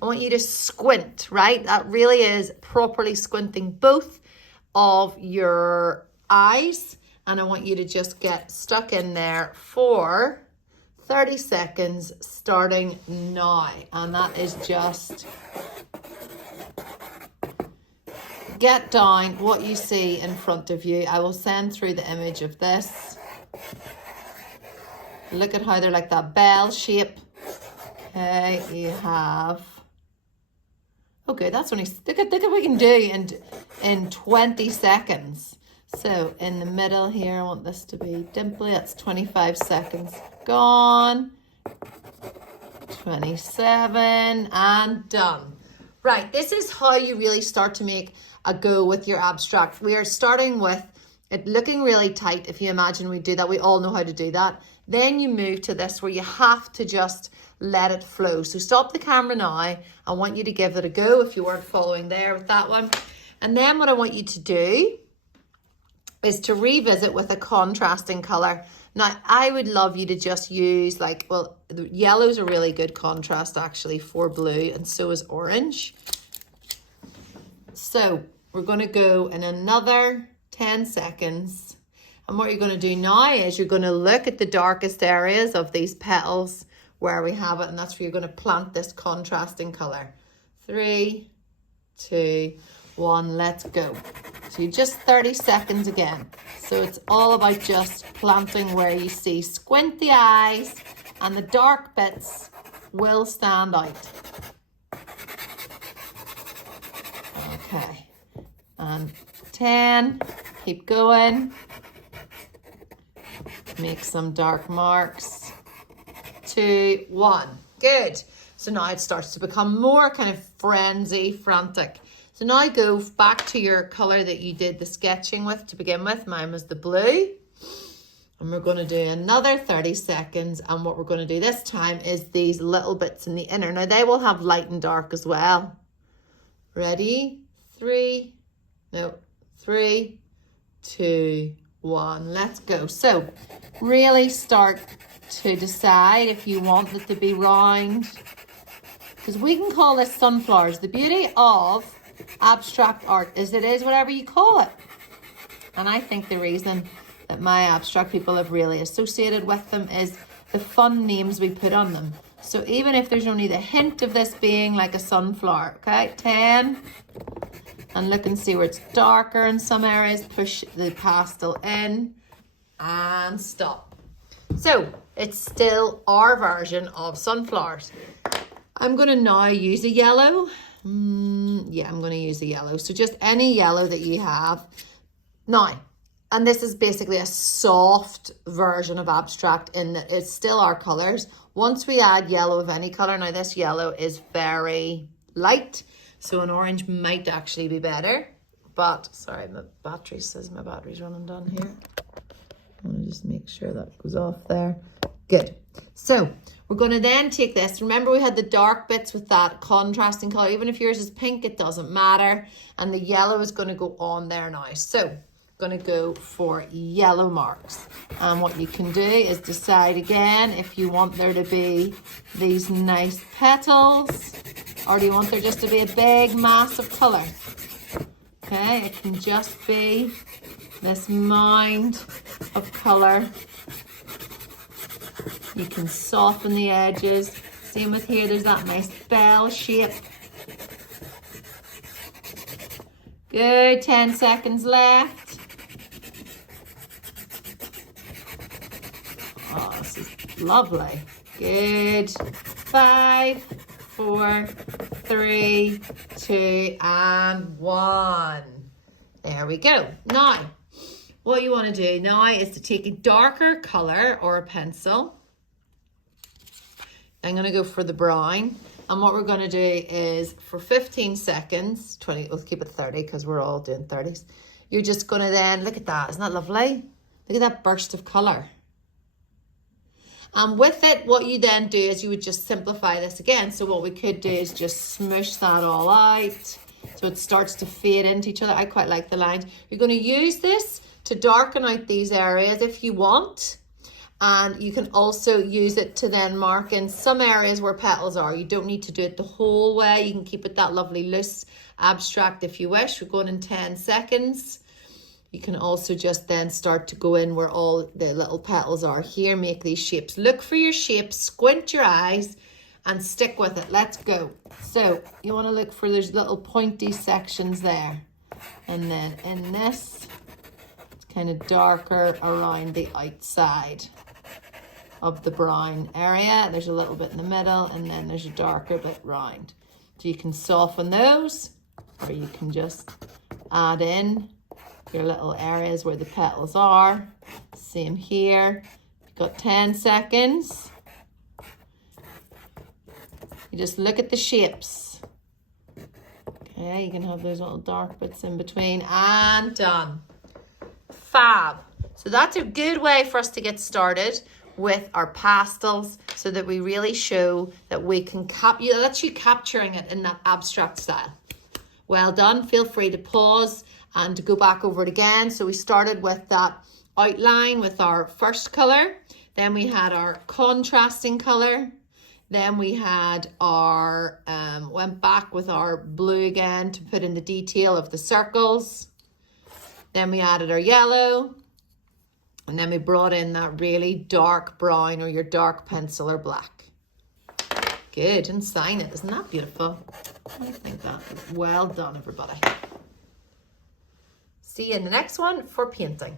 I want you to squint, right? That really is properly squinting both of your eyes. And I want you to just get stuck in there for 30 seconds starting now. And that is just get down what you see in front of you. I will send through the image of this. Look at how they're like that bell shape. Okay, you have, okay, that's only, look at what we can do in 20 seconds. So in the middle here, I want this to be dimply. That's 25 seconds gone. 27 and done. Right, this is how you really start to make a go with your abstract. We are starting with it looking really tight. If you imagine we do that, we all know how to do that. Then you move to this where you have to just let it flow. So stop the camera now. I want you to give it a go if you weren't following there with that one. And then what I want you to do is to revisit with a contrasting color. Now, I would love you to just use like, well, yellow's a really good contrast actually for blue, and so is orange. So we're going to go in another 10 seconds. And what you're going to do now is you're going to look at the darkest areas of these petals where we have it, and that's where you're going to plant this contrasting color. 3, 2, 1, let's go. So you just 30 seconds again. So it's all about just planting where you see. Squint the eyes and the dark bits will stand out. Okay. And 10, keep going. Make some dark marks. 2, 1. Good. So now it starts to become more kind of frantic. So now go back to your color that you did the sketching with to begin with. Mine was the blue. And we're going to do another 30 seconds. And what we're going to do this time is these little bits in the inner. Now they will have light and dark as well. Ready? 3, 2, 1. Let's go. So really start to decide if you want it to be round. Because we can call this sunflowers. The beauty of abstract art is it is whatever you call it. And I think the reason that my abstract people have really associated with them is the fun names we put on them. So even if there's only the hint of this being like a sunflower, okay, 10, and look and see where it's darker in some areas, push the pastel in and stop. So it's still our version of sunflowers. I'm going to now use a yellow. Yeah, I'm going to use a yellow. So just any yellow that you have. Now, and this is basically a soft version of abstract in that it's still our colors. Once we add yellow of any color, now this yellow is very light, so an orange might actually be better. But, sorry, my battery says my battery's running down here. I want to just make sure that goes off there. Good. So we're going to then take this. Remember, we had the dark bits with that contrasting color. Even if yours is pink, it doesn't matter. And the yellow is going to go on there now. So going to go for yellow marks. And what you can do is decide again if you want there to be these nice petals, or do you want there just to be a big mass of color. Okay, it can just be this mound of color. You can soften the edges. Same with here, there's that nice bell shape. Good, 10 seconds left. Oh, this is lovely. Good. 5, 4, 3, 2, and 1. There we go. Now, what you want to do now is to take a darker color or a pencil. I'm going to go for the brown. And what we're going to do is for 15 seconds, 20, let's keep it 30 because we're all doing 30s. You're just going to then, look at that. Isn't that lovely? Look at that burst of color. And with it, what you then do is you would just simplify this again. So what we could do is just smoosh that all out. So it starts to fade into each other. I quite like the lines. You're going to use this to darken out these areas if you want. And you can also use it to then mark in some areas where petals are. You don't need to do it the whole way. You can keep it that lovely loose abstract if you wish. We're going in 10 seconds. You can also just then start to go in where all the little petals are here. Make these shapes. Look for your shapes, squint your eyes and stick with it. Let's go. So you want to look for those little pointy sections there. And then in this, it's kind of darker around the outside of the brown area. There's a little bit in the middle and then there's a darker bit round. So you can soften those, or you can just add in your little areas where the petals are. Same here. You've got 10 seconds. You just look at the shapes. Okay, you can have those little dark bits in between, and done. Fab. So that's a good way for us to get started with our pastels, so that we really show that we can that's you capturing it in that abstract style. Well done. Feel free to pause and to go back over it again. So we started with that outline with our first color. Then we had our contrasting color. Then we had our, went back with our blue again to put in the detail of the circles. Then we added our yellow. And then we brought in that really dark brown or your dark pencil or black. Good, and sign it. Isn't that beautiful? I think that is well done, everybody. See you in the next one for painting.